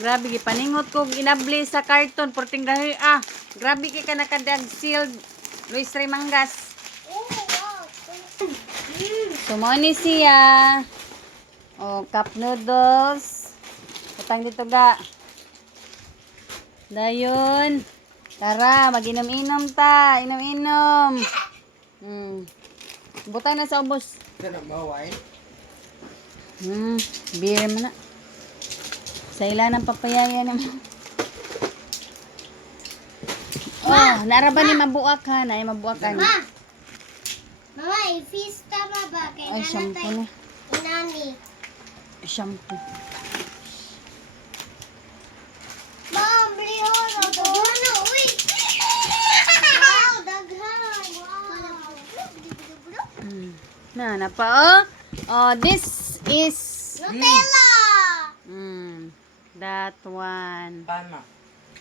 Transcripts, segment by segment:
Grabe, gipaningot ko. Inabli sa karton. Porting dahil, grabe ka nakadag sealed. Luis Remangas. Oh, wow. So, mo ni siya. O, cup noodles. Patang dito ga. Dayon. Tara, mag-inom-inom ta. Inom-inom. Butang na sa ubos. Beer mo na. Sa ila ng papayaya naman. Oh, naraba ni mabuak ha. Nay mabuak ka ni. Mama, i-fista ma ba? Kaya Ay, shampoo na. inani. Shampoo. Mom, bili ko na to. Ano, uy. Wow, daghan. Wow. Na pa oh. Oh, this is Nutella. that one. Tama.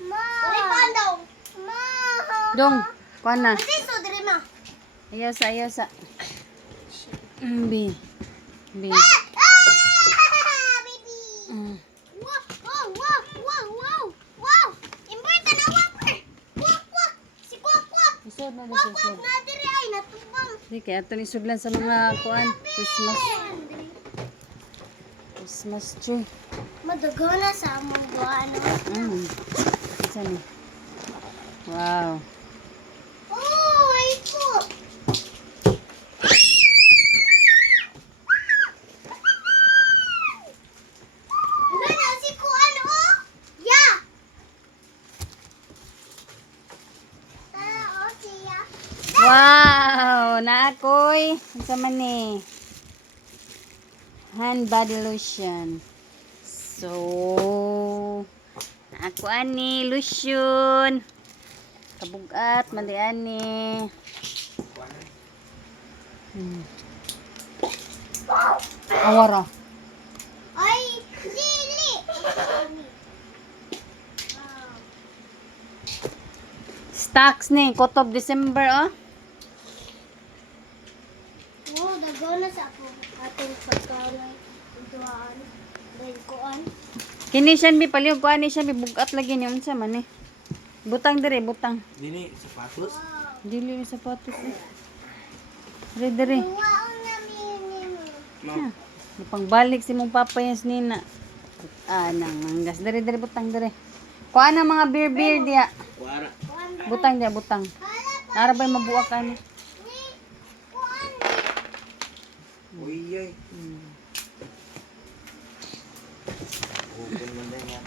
Ma. Uy, pandaw. Ma. Dong, kuan na. Ate, so dire ma. Ayos. B. Baby. Wow. Imborta na wapper. Wak. Si Kwak. Isod na Wak, dito. na dire ay natubang. Di kaya ito isuglan sa mga kuan. Christmas tree. Madugo na sa among duha, ano? Isa ni. Wow. Oh, ay ko. Ano si ko ano? Ya. O siya. Wow! Naakoy. Ano sa man ni? Hand body lotion. So, ako ani lotion. Kabugat mali ani. Awara. Ay, sili. Stocks ni Kotob December oh. Oh, dago na sa ako ating pagkaon duhaan. Dahil kuan. Kini siya bi paliog ko ani siya bi bugat lagi ni unsa man eh. Butang dire, butang. Dini, sapatos. Dili ni sapatos eh. Dire. Wow na minimo. Ma'am. Pangbalik si mong papayas nina. Nang manggas. Dire butang dire. Kuha na mga beer dia. Wara. Butang dia, butang. Nara ba'y mabuak ka ni? Kuan. Uy, ay. Open mo na yan.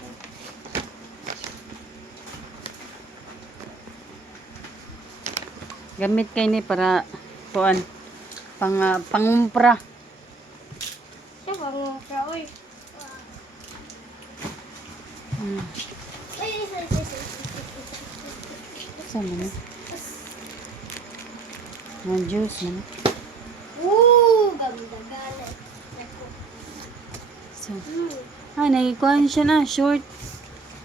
Gamit kay ni para kuan pangumpra. Siya bang kaoy. Ay. Saan mo? Mga juice mo. Ganda gana. So, nagikuhan siya na, short.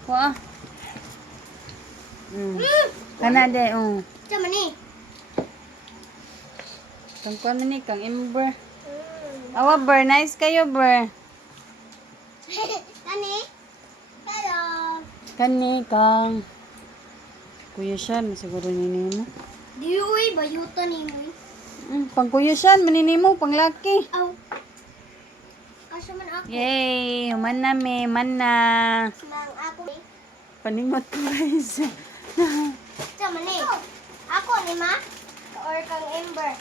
Kuha. Kana de, Siya man eh. Kang kuha man ni, kang Ember. Awa, Ber, nice kayo, Ber. Kani? Hello. Kani, kang Kuya Sean, siguro nini mo. Di uy, bayuta ni mo. Pang Kuya Sean, manini mo, pang laki. Aw. Asa man ako? Yay, human na me, man na. Nang ako eh. Paningot ko guys. Siya man eh. Ako ni ma? Or kang Ember?